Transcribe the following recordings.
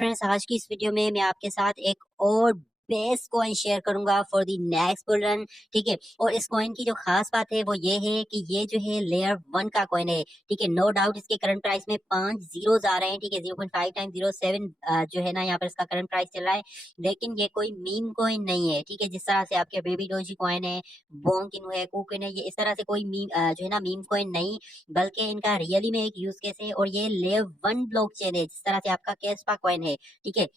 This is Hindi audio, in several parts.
फ्रेंड्स, आज की इस वीडियो में मैं आपके साथ एक और बेस्ट कॉइन शेयर करूंगा for the next bull run. ठीक है, और इस कॉइन की जो खास बात है वो ये है कि ये जो है लेयर 1 का कॉइन है। ठीक है, नो डाउट इसके करंट प्राइस में 5 जीरोस आ रहे हैं। ठीक है, 0.5 टाइम 07 जो है ना यहाँ पर इसका करंट प्राइस चल रहा है। लेकिन ये कोई मीम कॉइन नहीं है। ठीक है, जिस तरह से आपके बेबी डोजी कॉइन है, बोंकिन है, कुकिन है, ये इस तरह से कोई मीम जो है ना मीम कॉइन नहीं, बल्कि इनका रियली में एक यूज केस है। और ये लेयर 1 ब्लॉकचेन है, जिस तरह से आपका कैस्पा कॉइन है। ठीक है,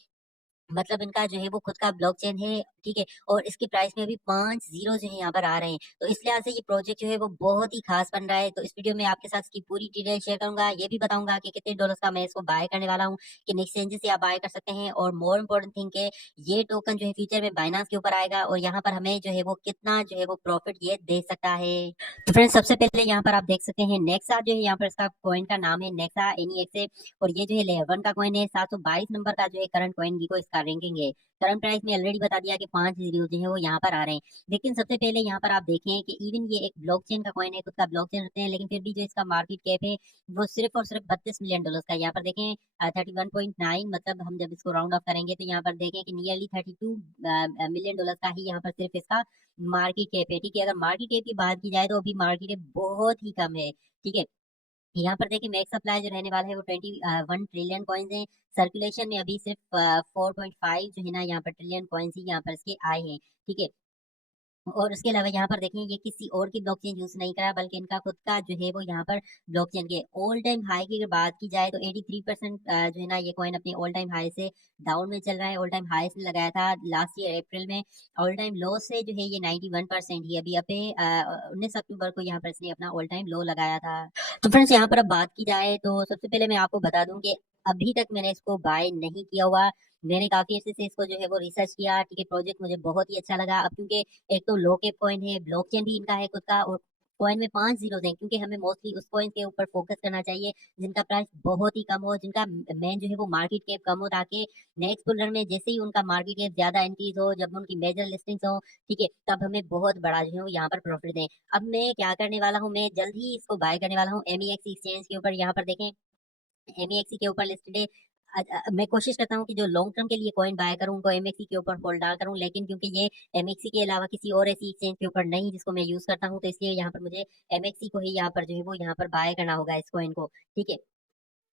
मतलब इनका जो है वो खुद का ब्लॉकचेन है। ठीक है, और इसकी प्राइस में अभी 5 जीरो जो है यहाँ पर आ रहे हैं। तो इस लिहाज से ये प्रोजेक्ट जो है वो बहुत ही खास बन रहा है। तो इस वीडियो में आपके साथ इसकी पूरी डिटेल शेयर करूंगा। ये भी बताऊंगा कि कितने डॉलर्स का मैं इसको बाय करने वाला हूँ, किन एक्सचेंजेस से आप बाय कर सकते हैं, और मोर इम्पोर्टेंट थिंग के ये टोकन जो है फ्यूचर में बाइनांस के ऊपर आएगा और यहाँ पर हमें जो है वो कितना जो है वो प्रॉफिट ये दे सकता है। तो फ्रेंड्स, सबसे पहले यहाँ पर आप देख सकते हैं नेक्सा जो है, यहाँ पर इसका कॉइन का नाम है नेक्सा NEXA। और ये जो है लेयर 1 का कॉइन है। 722 नंबर का जो है करंट कॉइन की को इसका रैंकिंग है। करंट प्राइस में ऑलरेडी बता दिया कि 5 जीरो जो है वो यहाँ पर आ रहे हैं। लेकिन सबसे पहले यहाँ पर आप देखें कि इवन ये एक ब्लॉकचेन का कॉइन है, खुद का ब्लॉकचेन रखते हैं, लेकिन फिर भी जो इसका मार्केट कैप है वो सिर्फ और सिर्फ 32 मिलियन डॉलर का है। यहाँ पर देखें 31.9, मतलब हम जब इसको राउंड ऑफ करेंगे तो यहाँ पर देखें कि नियरली 32 मिलियन डॉलर का ही यहाँ पर सिर्फ इसका मार्केट कैप है। ठीक है, अगर मार्केट कैप की बात की जाए तो अभी मार्केट कैप बहुत ही कम है। ठीक है, यहाँ पर देखिए मैक्स सप्लाई जो रहने वाला है वो 21 ट्रिलियन कॉइन्स हैं। सर्कुलेशन में अभी सिर्फ 4.5 जो है ना यहाँ पर ट्रिलियन कॉइन्स ही यहाँ पर इसके आए हैं। ठीक है, और उसके अलावा यहाँ पर देखें ये किसी और की ब्लॉकचेन यूज नहीं करा, बल्कि इनका खुद का जो है वो यहाँ पर ब्लॉकचेन के ऑल टाइम हाई की अगर बात की जाए तो 83% जो है ना ये कॉइन अपनी ऑल टाइम हाई से डाउन में चल रहा है। ऑल टाइम हाई से लगाया था लास्ट ईयर अप्रैल में, ऑल टाइम लो से जो है ये 91% ही अभी अपने 19 अक्टूबर को यहाँ पर इसने अपना ऑल टाइम लो लगाया था। तो फ्रेंड्स, यहाँ पर अब बात की जाए तो सबसे पहले मैं आपको बता दूं कि अभी तक मैंने इसको बाय नहीं किया हुआ। मैंने काफी अच्छे से इसको जो है वो रिसर्च किया। ठीक है, प्रोजेक्ट मुझे बहुत ही अच्छा लगा। अब क्योंकि एक तो लो केप कॉइन है, ब्लॉकचेन भी इनका है खुद का, और कॉइन में 5 जीरो हैं, क्योंकि हमें मोस्टली उस कॉइन के ऊपर फोकस करना चाहिए जिनका प्राइस बहुत ही कम हो, जिनका मेन जो है वो मार्केट कैप कम हो, ताकि नेक्स्ट बुलर में जैसे ही उनका मार्केट कैप ज्यादा इंक्रीज हो, जब उनकी मेजर लिस्टिंग्स हो, ठीक है, तब हमें बहुत बड़ा जो है वो यहाँ पर प्रॉफिट दें। अब मैं क्या करने वाला हूँ, मैं जल्द ही इसको बाय करने वाला हूँ MEX एक्सचेंज के ऊपर। यहाँ पर देखें MEXC के ऊपर लिस्टेड है। मैं कोशिश करता हूँ कि जो लॉन्ग टर्म के लिए कॉइन बाय करूँ उनको MEXC के ऊपर होल्ड डाल करूँ, लेकिन क्योंकि ये MEXC के अलावा किसी और ऐसी एक्सचेंज के ऊपर नहीं जिसको मैं यूज करता हूँ, तो इसलिए यहाँ पर मुझे MEXC को ही यहाँ पर जो है वो यहाँ पर बाय करना होगा इस कॉइन को। ठीक है,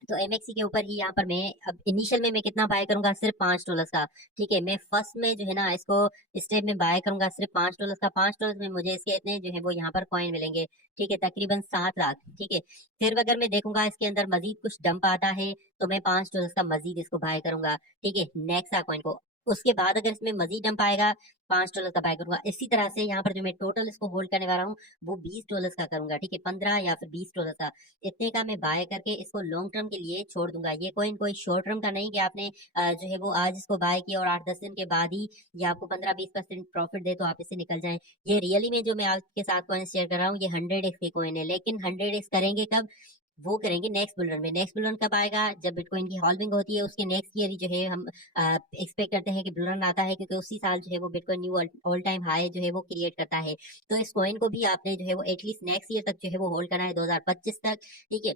तो MXC के ऊपर ही यहाँ पर मैं अब इनिशियल में मैं कितना बाय करूंगा, सिर्फ $5 का। ठीक है, मैं फर्स्ट में जो है ना इसको स्टेप में बाय करूंगा सिर्फ $5 का। $5 में मुझे इसके इतने जो है वो यहाँ पर कॉइन मिलेंगे। ठीक है, तकरीबन 7 लाख। ठीक है, फिर अगर मैं देखूंगा इसके अंदर मजीद कुछ डंप आता है तो मैं $5 का मजीद इसको बाय करूंगा। ठीक है, नेक्सा कॉइन को। उसके बाद अगर इसमें मजीद डंप आएगा, $5 का बाय करूंगा। इसी तरह से यहाँ पर जो मैं टोटल इसको होल्ड करने वाला हूँ वो $20 का करूंगा। ठीक है, 15 या फिर $20 का, इतने का मैं बाय करके इसको लॉन्ग टर्म के लिए छोड़ दूंगा। ये कॉइन कोई शॉर्ट टर्म का नहीं कि आपने जो है वो आज इसको बाय किया और 8-10 दिन के बाद ही ये आपको 15-20% प्रॉफिट दे तो आप इससे निकल जाएं। ये रियली में जो मैं आपके साथ कॉइन शेयर कर रहा हूँ ये 100x के कॉइन है, लेकिन 100x करेंगे कब, वो करेंगे नेक्स्ट बुल रन में। नेक्स्ट बुल रन कब आएगा, जब बिटकॉइन की हॉल्विंग होती है उसके नेक्स्ट ईयर ही जो है हम एक्सपेक्ट करते हैं कि बुल रन आता है, क्योंकि उसी साल जो है वो bitcoin knew all time high जो है वो क्रिएट करता है। तो इस कॉइन को भी आपने जो है वो एटलीस्ट नेक्स्ट ईयर तक जो है वो होल्ड करना है, 2025 तक। ठीक है,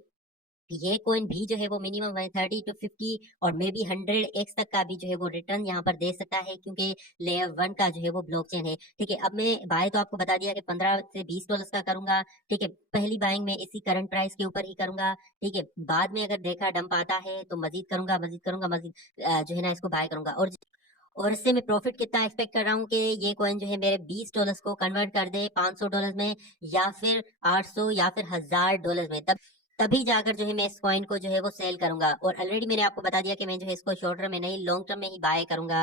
ये कॉइन भी जो है वो मिनिमम 30 to 50 और मे बी 100x तक का भी जो है वो रिटर्न यहाँ पर दे सकता है, क्योंकि लेयर 1 का जो है वो ब्लॉकचेन है। ठीक है, अब मैं बाय तो आपको बता दिया कि 15 से $20 का करूंगा। ठीक है, पहली बाइंग में इसी करंट प्राइस के ऊपर ही करूंगा। ठीक है, बाद में अगर देखा डंप आता है तो मजीद करूंगा, मजीद करूंगा, मजीद जो है ना इसको बाय करूंगा। और इससे मैं प्रॉफिट कितना एक्सपेक्ट कर रहा हूँ कि ये कॉइन जो है मेरे $20 को कन्वर्ट कर दे $500 में, या फिर 800 या फिर $1000 में। तभी जाकर जो है मैं इस कॉइन को जो है वो सेल करूंगा। और ऑलरेडी मैंने आपको बता दिया कि मैं जो है इसको शॉर्ट टर्म में नहीं लॉन्ग टर्म में ही बाय करूंगा।